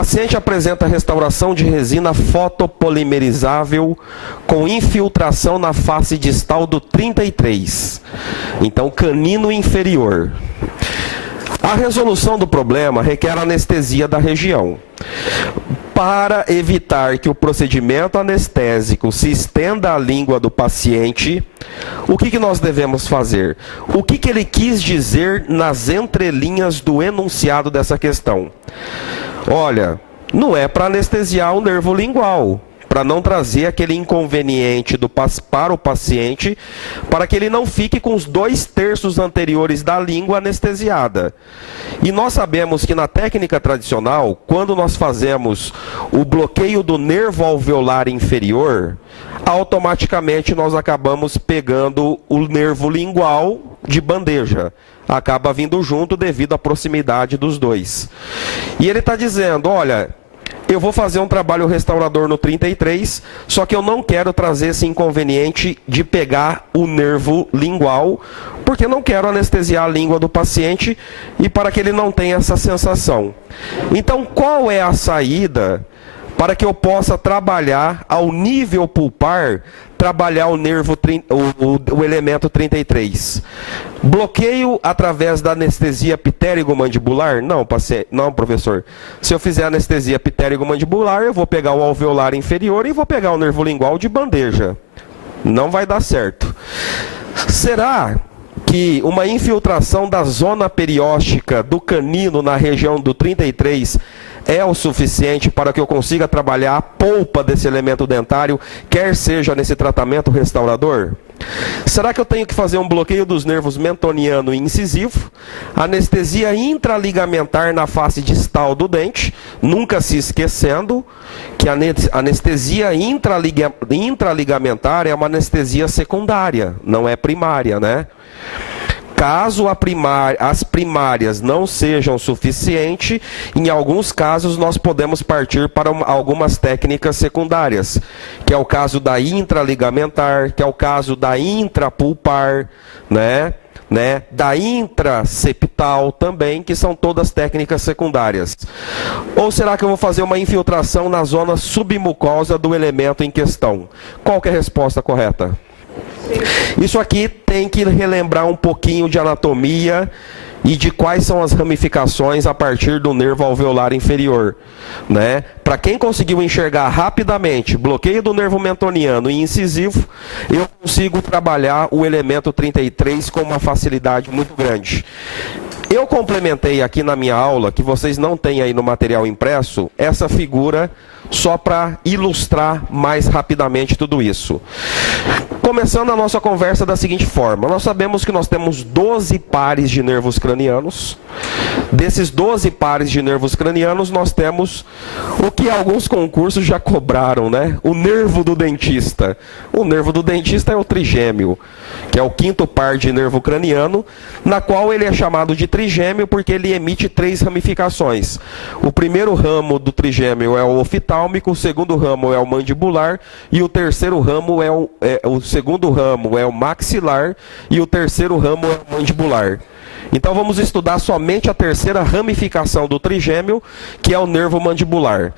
Paciente apresenta restauração de resina fotopolimerizável com infiltração na face distal do 33. Então, canino inferior. A resolução do problema requer anestesia da região. Para evitar que o procedimento anestésico se estenda à língua do paciente, o que nós devemos fazer? O que ele quis dizer nas entrelinhas do enunciado dessa questão? Olha, não é para anestesiar o nervo lingual, para não trazer aquele inconveniente para o paciente, para que ele não fique com os 2/3 anteriores da língua anestesiada. E nós sabemos que na técnica tradicional, quando nós fazemos o bloqueio do nervo alveolar inferior, automaticamente nós acabamos pegando o nervo lingual de bandeja. Acaba vindo junto devido à proximidade dos dois. E ele está dizendo, olha, eu vou fazer um trabalho restaurador no 33, só que eu não quero trazer esse inconveniente de pegar o nervo lingual, porque não quero anestesiar a língua do paciente e para que ele não tenha essa sensação. Então, qual é a saída para que eu possa trabalhar ao nível pulpar, trabalhar o nervo, o elemento 33? Bloqueio através da anestesia pitérigo-mandibular? Não, não, professor. Se eu fizer anestesia pitérigo-mandibular, eu vou pegar o alveolar inferior e vou pegar o nervo lingual de bandeja. Não vai dar certo. Será que uma infiltração da zona perióstica do canino na região do 33 é o suficiente para que eu consiga trabalhar a polpa desse elemento dentário, quer seja nesse tratamento restaurador? Será que eu tenho que fazer um bloqueio dos nervos mentoniano e incisivo, anestesia intraligamentar na face distal do dente, nunca se esquecendo que a anestesia intraligamentar é uma anestesia secundária, não é primária, né? Caso as primárias não sejam suficientes, em alguns casos nós podemos partir para algumas técnicas secundárias, que é o caso da intraligamentar, que é o caso da intrapulpar, da intraseptal também, que são todas técnicas secundárias. Ou será que eu vou fazer uma infiltração na zona submucosa do elemento em questão? Qual que é a resposta correta? Isso aqui tem que relembrar um pouquinho de anatomia e de quais são as ramificações a partir do nervo alveolar inferior, né? Para quem conseguiu enxergar rapidamente bloqueio do nervo mentoniano e incisivo, eu consigo trabalhar o elemento 33 com uma facilidade muito grande. Eu complementei aqui na minha aula, que vocês não têm aí no material impresso, essa figura só para ilustrar mais rapidamente tudo isso. Começando a nossa conversa da seguinte forma, nós sabemos que nós temos 12 pares de nervos cranianos. Desses 12 pares de nervos cranianos, nós temos o que alguns concursos já cobraram, né? O nervo do dentista. O nervo do dentista é o trigêmeo, que é o 5º par de nervo craniano, na qual ele é chamado de trigêmeo porque ele emite 3 ramificações. O primeiro ramo do trigêmeo é o oftálmico, o segundo ramo é o mandibular e o terceiro ramo o segundo ramo é o maxilar e o terceiro ramo é o mandibular. Então vamos estudar somente a terceira ramificação do trigêmeo, que é o nervo mandibular.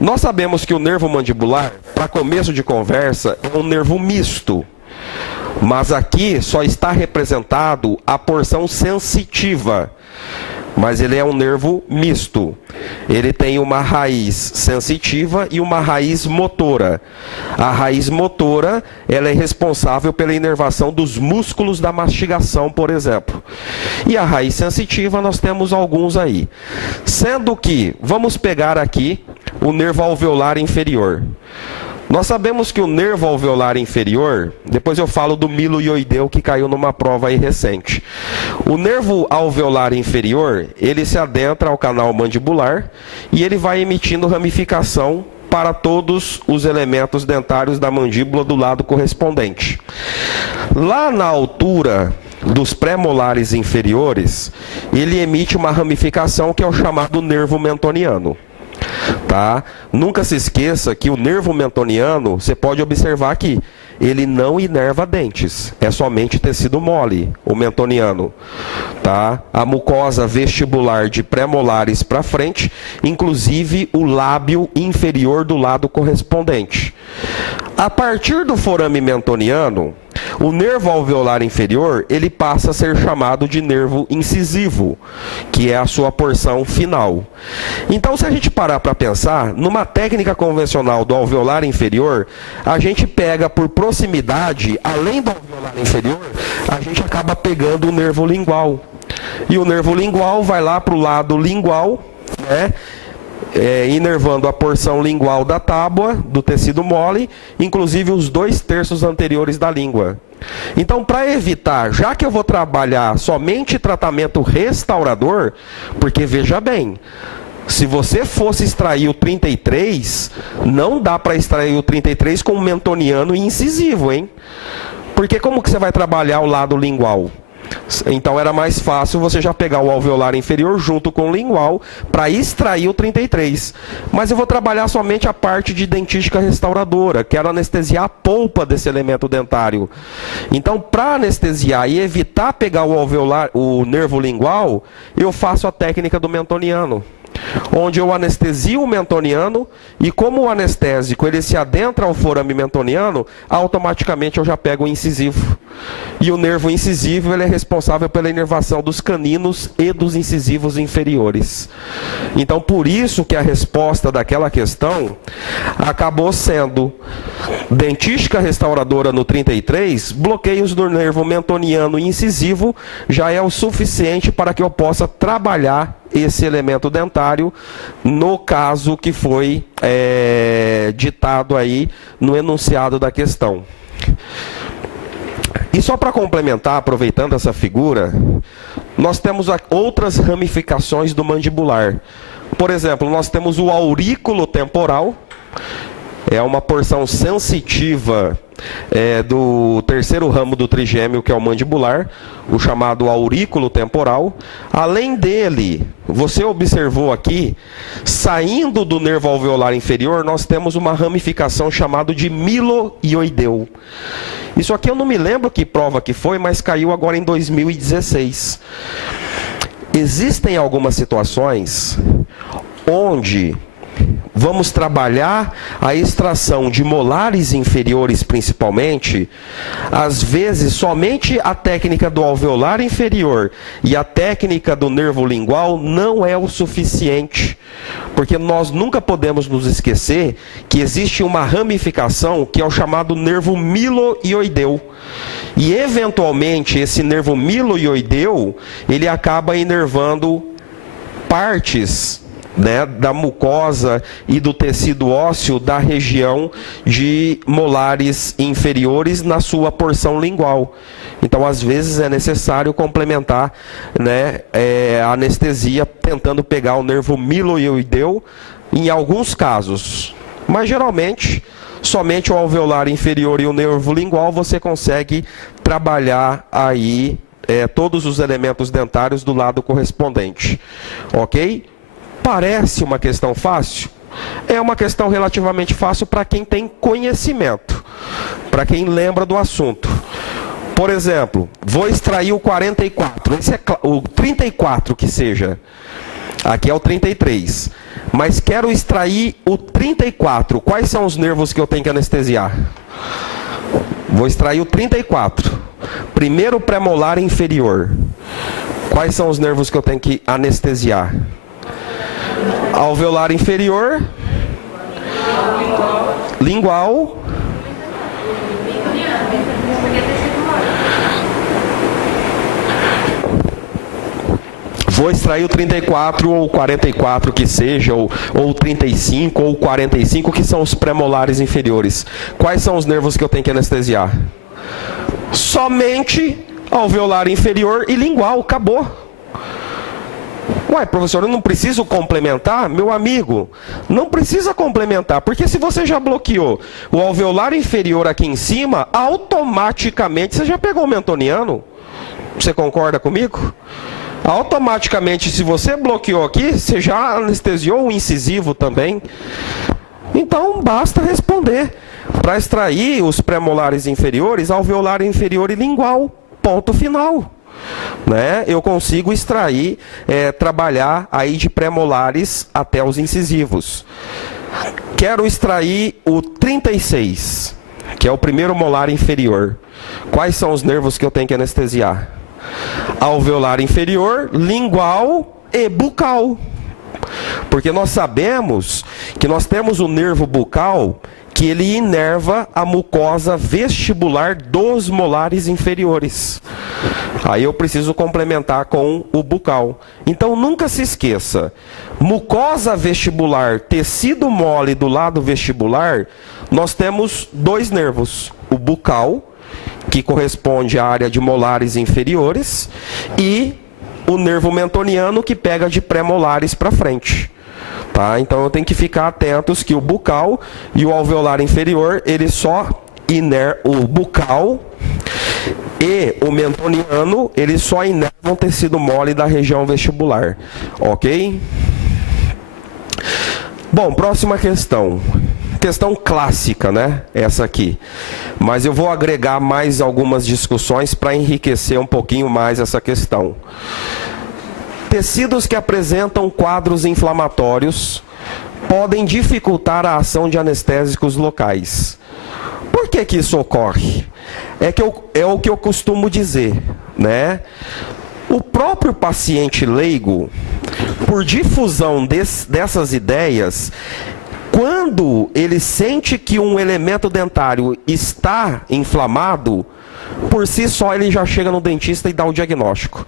Nós sabemos que o nervo mandibular, para começo de conversa, é um nervo misto. Mas aqui só está representado a porção sensitiva. Mas ele é um nervo misto. Ele tem uma raiz sensitiva e uma raiz motora. A raiz motora, ela é responsável pela inervação dos músculos da mastigação, por exemplo. E a raiz sensitiva, nós temos alguns aí. Sendo que, vamos pegar aqui o nervo alveolar inferior. Nós sabemos que o nervo alveolar inferior, depois eu falo do miloioideu que caiu numa prova aí recente. O nervo alveolar inferior, ele se adentra ao canal mandibular e ele vai emitindo ramificação para todos os elementos dentários da mandíbula do lado correspondente. Lá na altura dos pré-molares inferiores, ele emite uma ramificação que é o chamado nervo mentoniano. Tá? Nunca se esqueça que o nervo mentoniano, você pode observar aqui, ele não inerva dentes, é somente tecido mole, o mentoniano. tá? A mucosa vestibular de pré-molares para frente, inclusive o lábio inferior do lado correspondente. A partir do forame mentoniano, o nervo alveolar inferior, ele passa a ser chamado de nervo incisivo, que é a sua porção final. Então, se a gente parar para pensar, numa técnica convencional do alveolar inferior, a gente pega por proximidade, além do alveolar inferior, a gente acaba pegando o nervo lingual. E o nervo lingual vai lá para o lado lingual, né? Inervando a porção lingual da tábua, do tecido mole, inclusive os 2/3 anteriores da língua. Então, para evitar, já que eu vou trabalhar somente tratamento restaurador, porque veja bem, se você fosse extrair o 33, não dá para extrair o 33 com mentoniano e incisivo, hein? Porque como que você vai trabalhar o lado lingual? Então era mais fácil você já pegar o alveolar inferior junto com o lingual para extrair o 33. Mas eu vou trabalhar somente a parte de dentística restauradora, quero anestesiar a polpa desse elemento dentário. Então, para anestesiar e evitar pegar o alveolar, o nervo lingual, eu faço a técnica do mentoniano, onde eu anestesio o mentoniano e como o anestésico ele se adentra ao forame mentoniano, automaticamente eu já pego o incisivo. E o nervo incisivo ele é responsável pela inervação dos caninos e dos incisivos inferiores. Então, por isso que a resposta daquela questão acabou sendo dentística restauradora no 33, bloqueios do nervo mentoniano e incisivo já é o suficiente para que eu possa trabalhar esse elemento dentário, no caso que foi ditado aí no enunciado da questão. E só para complementar, aproveitando essa figura, nós temos outras ramificações do mandibular. Por exemplo, nós temos o aurículo temporal, é uma porção sensitiva do terceiro ramo do trigêmeo, que é o mandibular, o chamado aurículo temporal. Além dele, você observou aqui, saindo do nervo alveolar inferior, nós temos uma ramificação chamada de miloioideu. Isso aqui eu não me lembro que prova que foi, mas caiu agora em 2016. Existem algumas situações onde vamos trabalhar a extração de molares inferiores principalmente, às vezes somente a técnica do alveolar inferior e a técnica do nervo lingual não é o suficiente, porque nós nunca podemos nos esquecer que existe uma ramificação que é o chamado nervo miloioideu. E eventualmente esse nervo miloioideu, ele acaba inervando partes, né, da mucosa e do tecido ósseo da região de molares inferiores na sua porção lingual. Então, às vezes, é necessário complementar, né, a anestesia tentando pegar o nervo miloioideu em alguns casos. Mas, geralmente, somente o alveolar inferior e o nervo lingual você consegue trabalhar aí todos os elementos dentários do lado correspondente. Ok? Parece uma questão fácil? É uma questão relativamente fácil para quem tem conhecimento, para quem lembra do assunto. Por exemplo, vou extrair o 44, esse é o 34 que seja, aqui é o 33, mas quero extrair o 34, quais são os nervos que eu tenho que anestesiar? Vou extrair o 34, primeiro premolar inferior, quais são os nervos que eu tenho que anestesiar? Alveolar inferior, lingual, vou extrair o 34 ou 44 que seja, ou 35 ou 45, que são os premolares inferiores. Quais são os nervos que eu tenho que anestesiar? Somente alveolar inferior e lingual, acabou. Ué, professor, eu não preciso complementar? Meu amigo, não precisa complementar, porque se você já bloqueou o alveolar inferior aqui em cima, automaticamente você já pegou o mentoniano. Você concorda comigo? Automaticamente, se você bloqueou aqui, você já anestesiou o incisivo também. Então, basta responder. Para extrair os premolares inferiores, alveolar inferior e lingual. Ponto final. né, eu consigo extrair, trabalhar aí de pré-molares até os incisivos. Quero extrair o 36, que é o primeiro molar inferior. Quais são os nervos que eu tenho que anestesiar? Alveolar inferior, lingual e bucal. Porque nós sabemos que nós temos o nervo bucal que ele inerva a mucosa vestibular dos molares inferiores. Aí eu preciso complementar com o bucal. Então nunca se esqueça, mucosa vestibular, tecido mole do lado vestibular, nós temos dois nervos, o bucal, que corresponde à área de molares inferiores, e o nervo mentoniano, que pega de pré-molares para frente. Tá? Então eu tenho que ficar atentos que o bucal e o alveolar inferior, ele só o bucal e o mentoniano, eles só inervam o tecido mole da região vestibular. Ok? Bom, próxima questão. Questão clássica, né? Essa aqui. Mas eu vou agregar mais algumas discussões para enriquecer um pouquinho mais essa questão. Tecidos que apresentam quadros inflamatórios podem dificultar a ação de anestésicos locais. Por que isso ocorre? É o que eu costumo dizer, né? O próprio paciente leigo, por difusão dessas ideias, quando ele sente que um elemento dentário está inflamado, por si só ele já chega no dentista e dá o diagnóstico.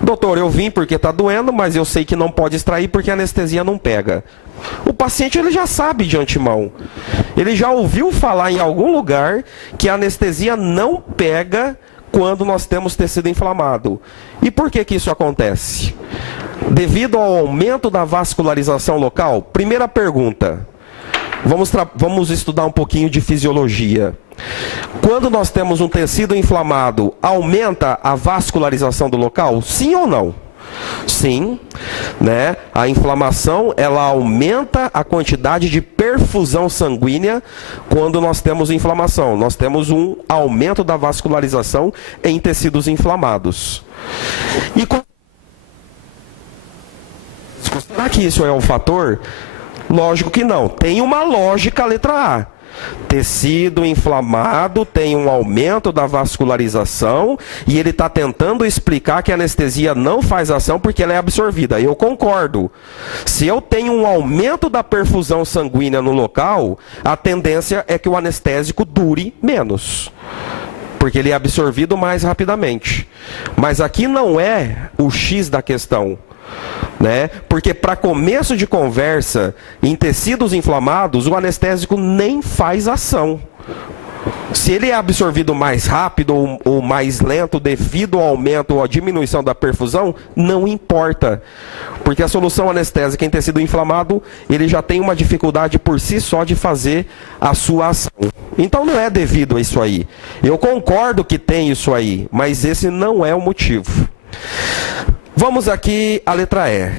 Doutor, eu vim porque está doendo, mas eu sei que não pode extrair porque a anestesia não pega. O paciente ele já sabe de antemão. Ele já ouviu falar em algum lugar que a anestesia não pega quando nós temos tecido inflamado. E por que isso acontece? Devido ao aumento da vascularização local? Primeira pergunta. Vamos estudar um pouquinho de fisiologia. Quando nós temos um tecido inflamado, aumenta a vascularização do local? Sim ou não? Sim, né? A inflamação, ela aumenta a quantidade de perfusão sanguínea quando nós temos inflamação. Nós temos um aumento da vascularização em tecidos inflamados. E será que isso é um fator? Lógico que não. Tem uma lógica a letra A. Tecido inflamado tem um aumento da vascularização e ele está tentando explicar que a anestesia não faz ação porque ela é absorvida. Eu concordo. Se eu tenho um aumento da perfusão sanguínea no local, a tendência é que o anestésico dure menos, porque ele é absorvido mais rapidamente. Mas aqui não é o X da questão. Né? Porque para começo de conversa, em tecidos inflamados, o anestésico nem faz ação. Se ele é absorvido mais rápido ou mais lento devido ao aumento ou à diminuição da perfusão, não importa. Porque a solução anestésica em tecido inflamado, ele já tem uma dificuldade por si só de fazer a sua ação. Então não é devido a isso aí. Eu concordo que tem isso aí, mas esse não é o motivo. Vamos aqui à letra E.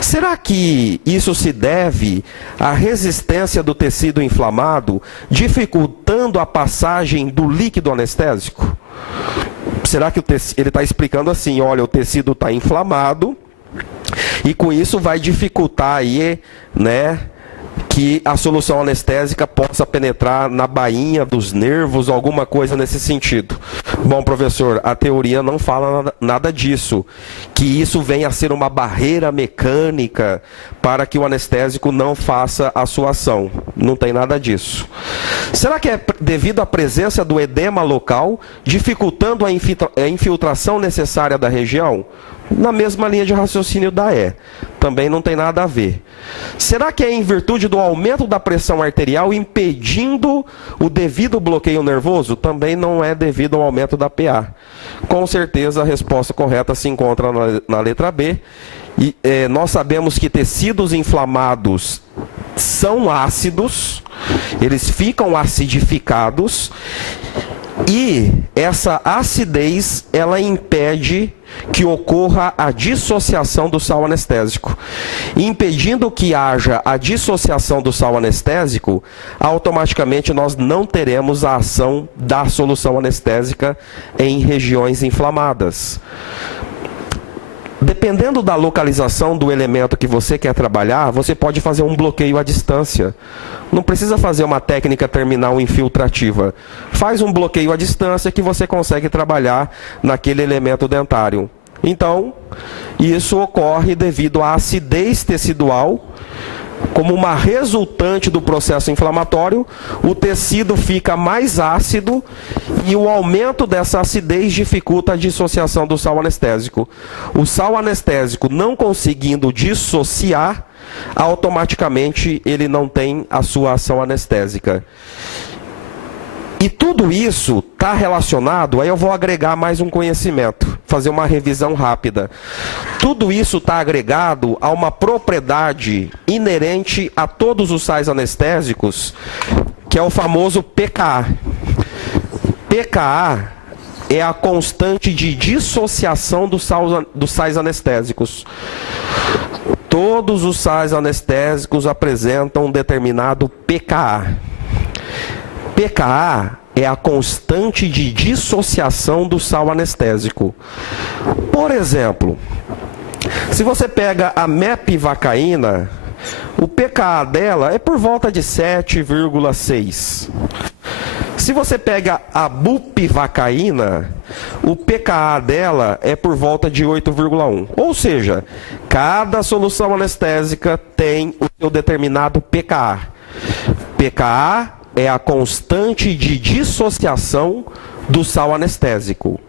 Será que isso se deve à resistência do tecido inflamado, dificultando a passagem do líquido anestésico? Será que ele está explicando assim, olha, o tecido está inflamado e com isso vai dificultar aí, né, que a solução anestésica possa penetrar na bainha dos nervos, alguma coisa nesse sentido. Bom, professor, a teoria não fala nada disso, que isso venha a ser uma barreira mecânica para que o anestésico não faça a sua ação. Não tem nada disso. Será que é devido à presença do edema local, dificultando a infiltração necessária da região? Na mesma linha de raciocínio da E. Também não tem nada a ver. Será que é em virtude do aumento da pressão arterial impedindo o devido bloqueio nervoso? Também não é devido ao aumento da PA. Com certeza a resposta correta se encontra na letra B. E, nós sabemos que tecidos inflamados são ácidos, eles ficam acidificados e essa acidez ela impede que ocorra a dissociação do sal anestésico. Impedindo que haja a dissociação do sal anestésico, automaticamente nós não teremos a ação da solução anestésica em regiões inflamadas. Dependendo da localização do elemento que você quer trabalhar, você pode fazer um bloqueio à distância. Não precisa fazer uma técnica terminal infiltrativa. Faz um bloqueio à distância que você consegue trabalhar naquele elemento dentário. Então, isso ocorre devido à acidez tecidual. Como uma resultante do processo inflamatório, o tecido fica mais ácido e o aumento dessa acidez dificulta a dissociação do sal anestésico. O sal anestésico não conseguindo dissociar, automaticamente ele não tem a sua ação anestésica. E tudo isso está relacionado, aí eu vou agregar mais um conhecimento, fazer uma revisão rápida. Tudo isso está agregado a uma propriedade inerente a todos os sais anestésicos, que é o famoso pKa. pKa é a constante de dissociação dos sais anestésicos. Todos os sais anestésicos apresentam um determinado pKa. pKa é a constante de dissociação do sal anestésico. Por exemplo, se você pega a mepivacaína, o pKa dela é por volta de 7,6. Se você pega a bupivacaína, o pKa dela é por volta de 8,1. Ou seja, cada solução anestésica tem o seu determinado pKa. pKa é a constante de dissociação do sal anestésico.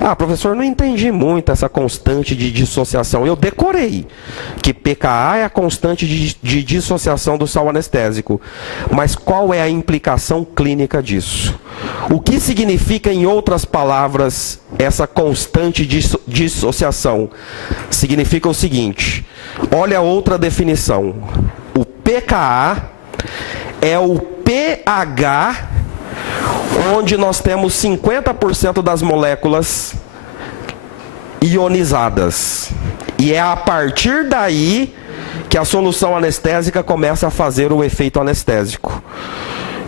Ah, professor, não entendi muito essa constante de dissociação. Eu decorei que pKa é a constante de dissociação do sal anestésico. Mas qual é a implicação clínica disso? O que significa, em outras palavras, essa constante de dissociação? Significa o seguinte, olha outra definição. O pKa é o pH onde nós temos 50% das moléculas ionizadas. E é a partir daí que a solução anestésica começa a fazer o efeito anestésico.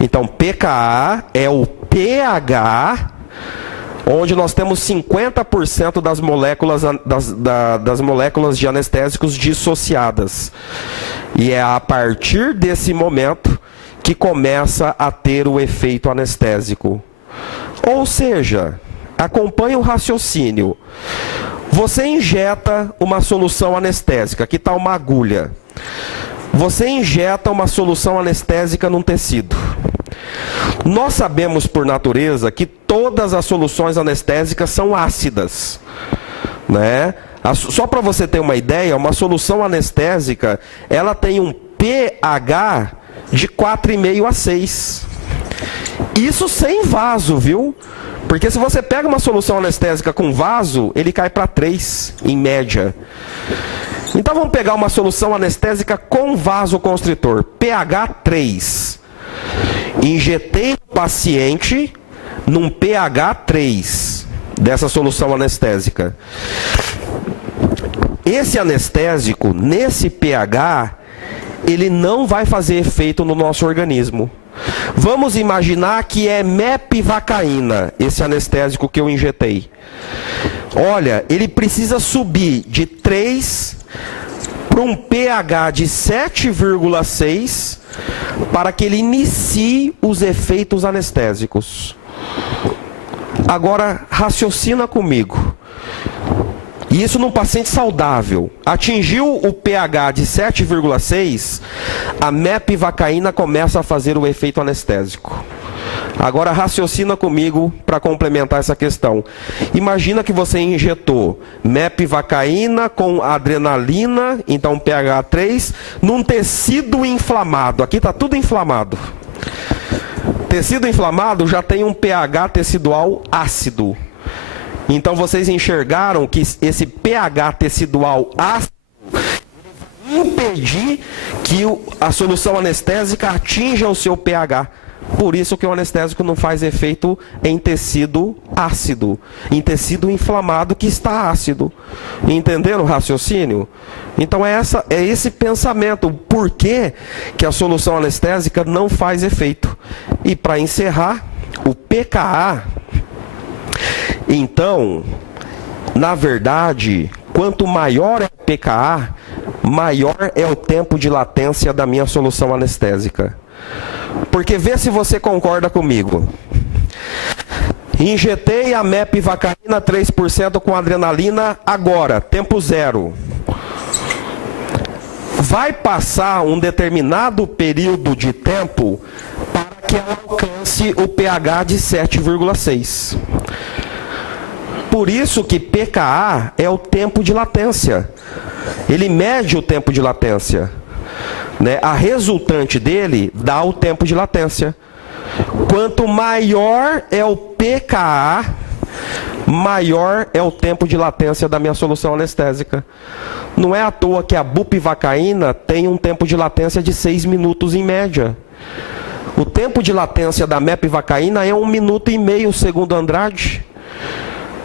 Então, pKa é o pH onde nós temos 50% das moléculas, das moléculas de anestésicos dissociadas. E é a partir desse momento que começa a ter o efeito anestésico. Ou seja, acompanhe o raciocínio. Você injeta uma solução anestésica, aqui está uma agulha. Você injeta uma solução anestésica num tecido. Nós sabemos por natureza que todas as soluções anestésicas são ácidas, né? Só para você ter uma ideia, uma solução anestésica, ela tem um pH de 4,5 a 6. Isso sem vaso, viu? Porque se você pega uma solução anestésica com vaso, ele cai para 3, em média. Então vamos pegar uma solução anestésica com vasoconstritor, pH 3. Injetei no paciente num pH 3 dessa solução anestésica. Esse anestésico, nesse pH, ele não vai fazer efeito no nosso organismo. Vamos imaginar que é mepivacaína, esse anestésico que eu injetei. Olha, ele precisa subir de 3 para um pH de 7,6 para que ele inicie os efeitos anestésicos. Agora, raciocina comigo. E isso num paciente saudável. Atingiu o pH de 7,6, a mepivacaína começa a fazer o efeito anestésico. Agora raciocina comigo para complementar essa questão. Imagina que você injetou mepivacaína com adrenalina, então pH 3, num tecido inflamado. Aqui está tudo inflamado. Tecido inflamado já tem um pH tecidual ácido. Então vocês enxergaram que esse pH tecidual ácido vai impedir que a solução anestésica atinja o seu pH. Por isso que o anestésico não faz efeito em tecido ácido, em tecido inflamado que está ácido. Entenderam o raciocínio? Então é esse pensamento, por que que a solução anestésica não faz efeito. E para encerrar, o pKa, então, Na verdade, quanto maior é o pKa, maior é o tempo de latência da minha solução anestésica. Porque vê se você concorda comigo. Injetei a mepivacaína 3% com adrenalina agora, tempo zero. Vai passar um determinado período de tempo para que ela alcance o pH de 7,6. Por isso que pKa é o tempo de latência. Ele mede o tempo de latência. Né? A resultante dele dá o tempo de latência. Quanto maior é o pKa, maior é o tempo de latência da minha solução anestésica. Não é à toa que a bupivacaína tem um tempo de latência de 6 minutos em média. O tempo de latência da mepivacaína é 1 minuto e meio, segundo Andrade.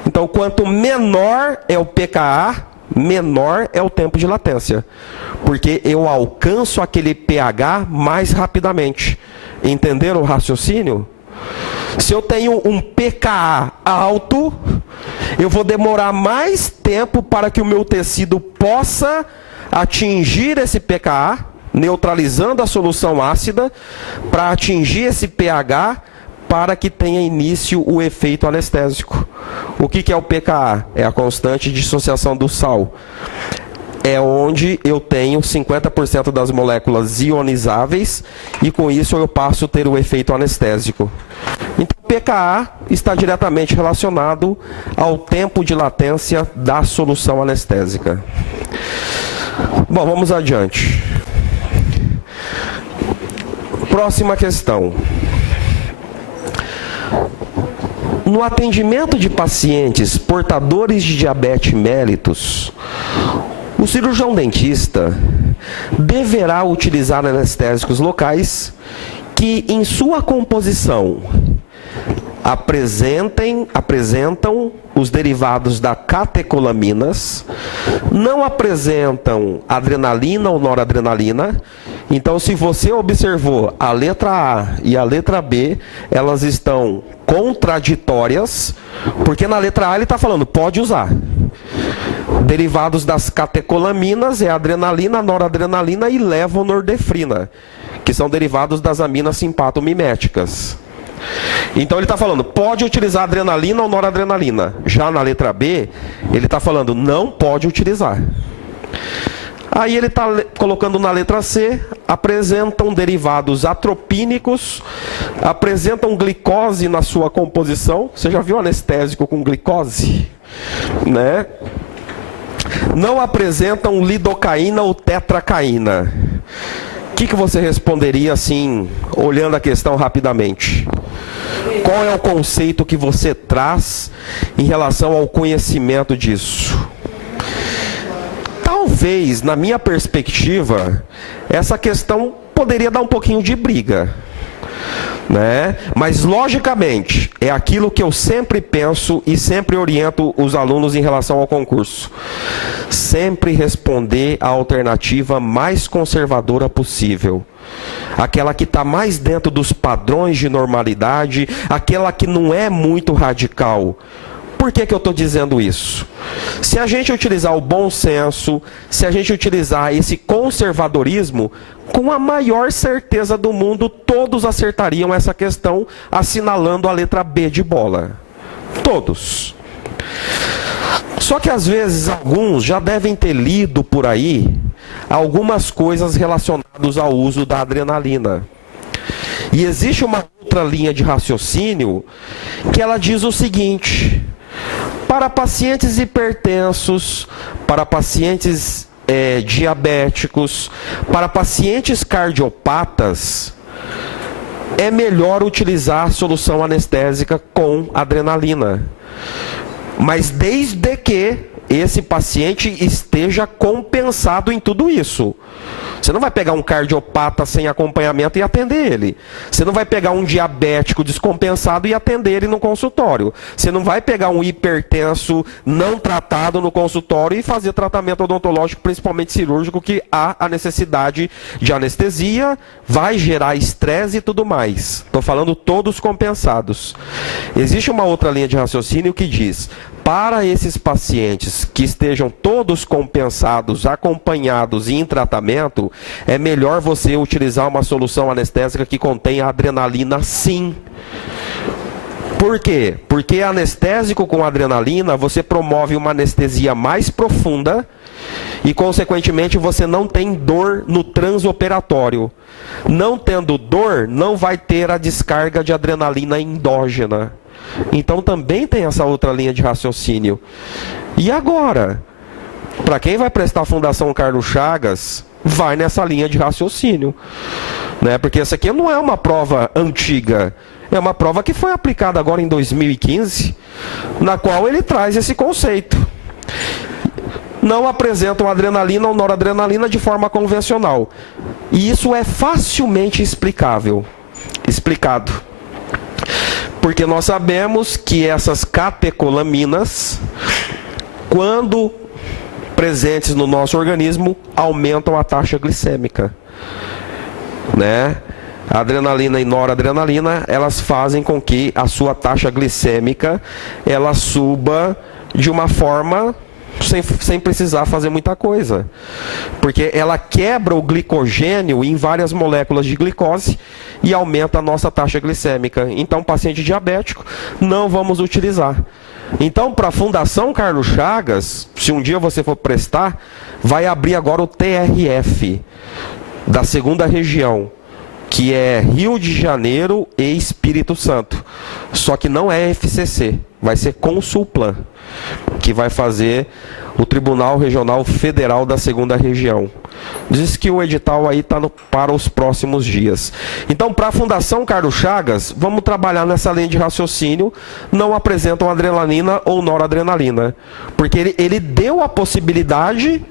Então, quanto menor é o pKa, menor é o tempo de latência. Porque eu alcanço aquele pH mais rapidamente. Entenderam o raciocínio? Se eu tenho um pKa alto, eu vou demorar mais tempo para que o meu tecido possa atingir esse pKa, neutralizando a solução ácida, para atingir esse pH, para que tenha início o efeito anestésico. O que é o pKa? É a constante de dissociação do sal. É onde eu tenho 50% das moléculas ionizáveis e com isso eu passo a ter o efeito anestésico. Então, pKa está diretamente relacionado ao tempo de latência da solução anestésica. Bom, vamos adiante. Próxima questão. No atendimento de pacientes portadores de diabetes mellitus, o cirurgião dentista deverá utilizar anestésicos locais que, em sua composição, apresentam os derivados da catecolaminas, não apresentam adrenalina ou noradrenalina. Então, se você observou a letra A e a letra B, elas estão contraditórias, porque na letra A ele está falando, pode usar. Derivados das catecolaminas é adrenalina, noradrenalina e levonorepinefrina, que são derivados das aminas simpatomiméticas. Então ele está falando, pode utilizar adrenalina ou noradrenalina. Já na letra B, ele está falando, não pode utilizar. Aí ele está colocando na letra C, apresentam derivados atropínicos, apresentam glicose na sua composição. Você já viu anestésico com glicose? Né? Não apresentam lidocaína ou tetracaína. O que você responderia assim, olhando a questão rapidamente? Qual é o conceito que você traz em relação ao conhecimento disso? Talvez, na minha perspectiva, essa questão poderia dar um pouquinho de briga, né? Mas, logicamente, é aquilo que eu sempre penso e sempre oriento os alunos em relação ao concurso. Sempre responder a alternativa mais conservadora possível. Aquela que está mais dentro dos padrões de normalidade, aquela que não é muito radical. Por que eu estou dizendo isso? Se a gente utilizar o bom senso, se a gente utilizar esse conservadorismo, com a maior certeza do mundo, todos acertariam essa questão, assinalando a letra B de bola. Todos. Só que às vezes alguns já devem ter lido por aí algumas coisas relacionadas ao uso da adrenalina. E existe uma outra linha de raciocínio que ela diz o seguinte: para pacientes hipertensos, para pacientes diabéticos, para pacientes cardiopatas, é melhor utilizar solução anestésica com adrenalina. Mas desde que esse paciente esteja compensado em tudo isso. Você não vai pegar um cardiopata sem acompanhamento e atender ele. Você não vai pegar um diabético descompensado e atender ele no consultório. Você não vai pegar um hipertenso não tratado no consultório e fazer tratamento odontológico, principalmente cirúrgico, que há a necessidade de anestesia, vai gerar estresse e tudo mais. Estou falando todos compensados. Existe uma outra linha de raciocínio que diz: Para esses pacientes que estejam todos compensados, acompanhados e em tratamento, é melhor você utilizar uma solução anestésica que contenha adrenalina, sim. Por quê? Porque anestésico com adrenalina, você promove uma anestesia mais profunda e, consequentemente, você não tem dor no transoperatório. Não tendo dor, não vai ter a descarga de adrenalina endógena. Então também tem essa outra linha de raciocínio. E agora? Para quem vai prestar a Fundação Carlos Chagas, vai nessa linha de raciocínio, né? Porque essa aqui não é uma prova antiga, é uma prova que foi aplicada agora em 2015, na qual ele traz esse conceito. Não apresentam adrenalina ou noradrenalina de forma convencional. E isso é facilmente explicado. Porque nós sabemos que essas catecolaminas, quando presentes no nosso organismo, aumentam a taxa glicêmica, né? A adrenalina e noradrenalina, elas fazem com que a sua taxa glicêmica ela suba de uma forma sem precisar fazer muita coisa. Porque ela quebra o glicogênio em várias moléculas de glicose e aumenta a nossa taxa glicêmica. Então, paciente diabético, não vamos utilizar. Então, para a Fundação Carlos Chagas, se um dia você for prestar, vai abrir agora o TRF da segunda região, que é Rio de Janeiro e Espírito Santo. Só que não é FCC, vai ser Consulplan, que vai fazer o Tribunal Regional Federal da segunda região. Diz que o edital aí está para os próximos dias. Então, para a Fundação Carlos Chagas, vamos trabalhar nessa linha de raciocínio. Não apresentam adrenalina ou noradrenalina. Porque ele deu a possibilidade,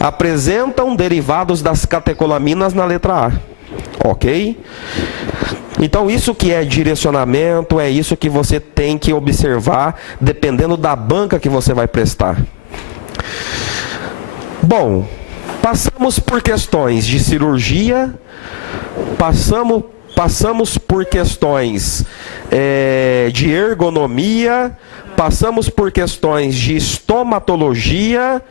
apresentam derivados das catecolaminas na letra A. Ok? Então, isso que é direcionamento, é isso que você tem que observar, dependendo da banca que você vai prestar. Bom, passamos por questões de cirurgia, passamos por questões de ergonomia, passamos por questões de estomatologia,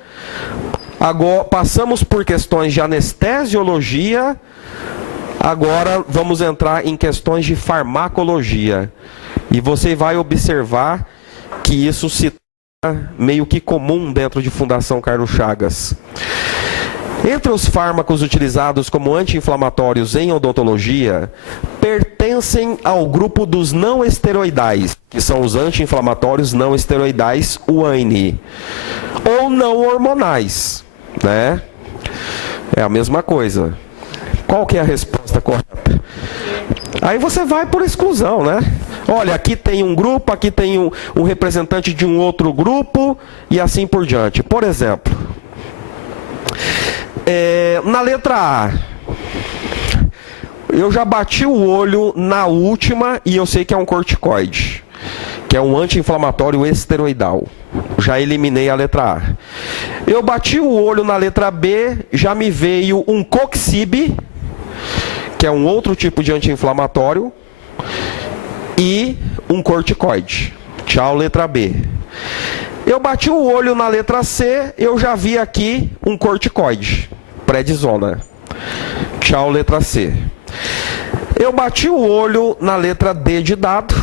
agora passamos por questões de anestesiologia. Agora vamos entrar em questões de farmacologia. E você vai observar que isso se torna meio que comum dentro de Fundação Carlos Chagas. Entre os fármacos utilizados como anti-inflamatórios em odontologia, pertencem ao grupo dos não esteroidais, que são os anti-inflamatórios não esteroidais, UANI, ou não hormonais, né? É a mesma coisa. Qual que é a resposta correta? Aí você vai por exclusão, né? Olha, aqui tem um grupo, aqui tem um representante de um outro grupo, e assim por diante. Por exemplo, na letra A, eu já bati o olho na última e eu sei que é um corticoide, que é um anti-inflamatório esteroidal. Já eliminei a letra A. Eu bati o olho na letra B, já me veio um coxib, que é um outro tipo de anti-inflamatório, e um corticoide. Tchau, letra B. Eu bati o olho na letra C, eu já vi aqui um corticoide, prednisona. Tchau, letra C. Eu bati o olho na letra D de dado,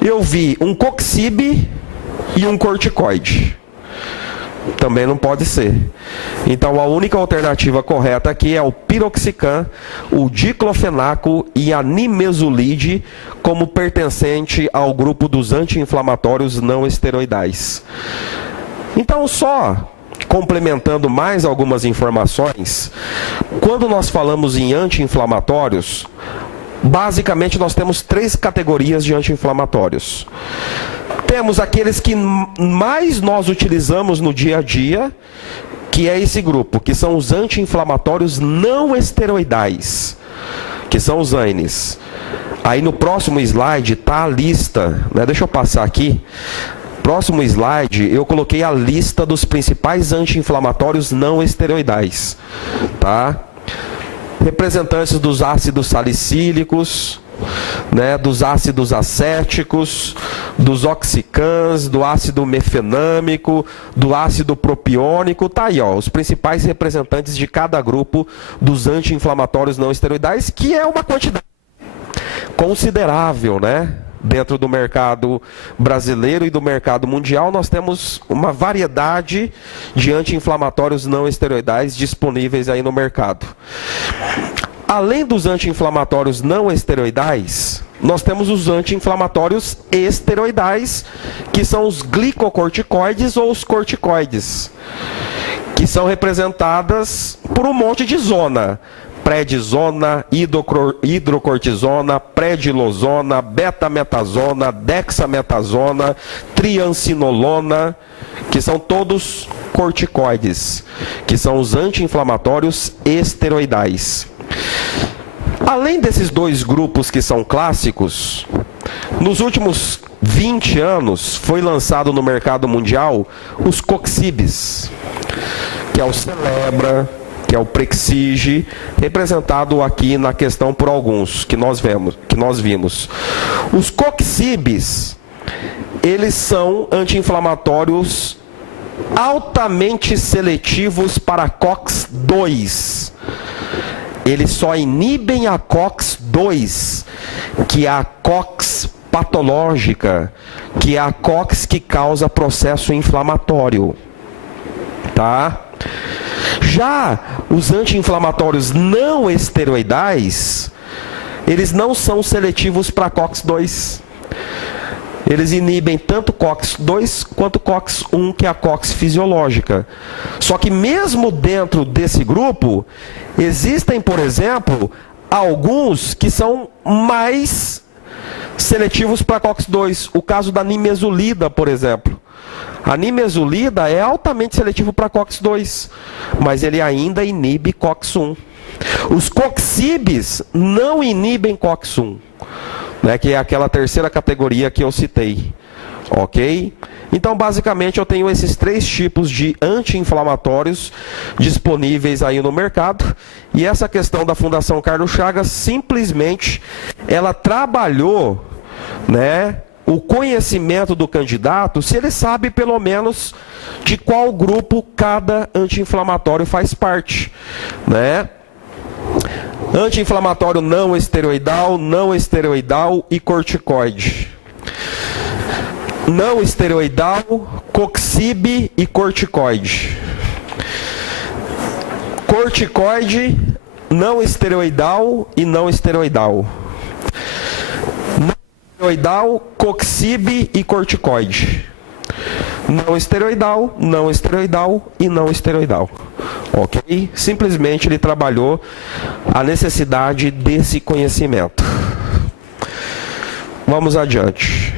eu vi um coxib e um corticoide. Também não pode ser. Então, a única alternativa correta aqui é o piroxicam, o diclofenaco e a nimesulide, como pertencente ao grupo dos anti-inflamatórios não esteroidais. Então, só complementando mais algumas informações, quando nós falamos em anti-inflamatórios, basicamente nós temos 3 categorias de anti-inflamatórios. Temos aqueles que mais nós utilizamos no dia a dia, que é esse grupo, que são os anti-inflamatórios não esteroidais, que são os ANIs. Aí no próximo slide está a lista, né? Deixa eu passar aqui. Próximo slide, eu coloquei a lista dos principais anti-inflamatórios não esteroidais, tá? Representantes dos ácidos salicílicos, né, dos ácidos acéticos, dos oxicans, do ácido mefenâmico, do ácido propiônico. Tá aí, ó, os principais representantes de cada grupo dos anti-inflamatórios não esteroidais, que é uma quantidade considerável, né? Dentro do mercado brasileiro e do mercado mundial, nós temos uma variedade de anti-inflamatórios não esteroidais disponíveis aí no mercado. Além dos anti-inflamatórios não esteroidais, nós temos os anti-inflamatórios esteroidais, que são os glicocorticoides ou os corticoides, que são representadas por um monte de zona. Prednisona, hidrocortisona, predilosona, betametasona, dexametasona, triancinolona, que são todos corticoides, que são os anti-inflamatórios esteroidais. Além desses dois grupos que são clássicos, nos últimos 20 anos foi lançado no mercado mundial os coxibes, que é o Celebra, que é o Prexige, representado aqui na questão por alguns que nós vimos. Os coxibes, eles são anti-inflamatórios altamente seletivos para COX-2. Eles só inibem a COX-2, que é a COX patológica, que é a COX que causa processo inflamatório. Tá? Já os anti-inflamatórios não esteroidais, eles não são seletivos para COX-2. Eles inibem tanto COX-2 quanto COX-1, que é a COX fisiológica. Só que mesmo dentro desse grupo, existem, por exemplo, alguns que são mais seletivos para COX-2. O caso da nimesulida, por exemplo. A nimesulida é altamente seletivo para COX-2, mas ele ainda inibe COX-1. Os coxibes não inibem COX-1, né, que é aquela terceira categoria que eu citei. Ok? Então, basicamente, eu tenho esses três tipos de anti-inflamatórios disponíveis aí no mercado. E essa questão da Fundação Carlos Chagas, simplesmente, ela trabalhou, né, o conhecimento do candidato, se ele sabe pelo menos de qual grupo cada anti-inflamatório faz parte, né? Anti-inflamatório não esteroidal e corticoide. Não esteroidal, coxibe e corticoide. Corticoide, não esteroidal e não esteroidal. Esteroidal, coxibe e corticoide. Não esteroidal e não esteroidal. Ok? Simplesmente ele trabalhou a necessidade desse conhecimento. Vamos adiante.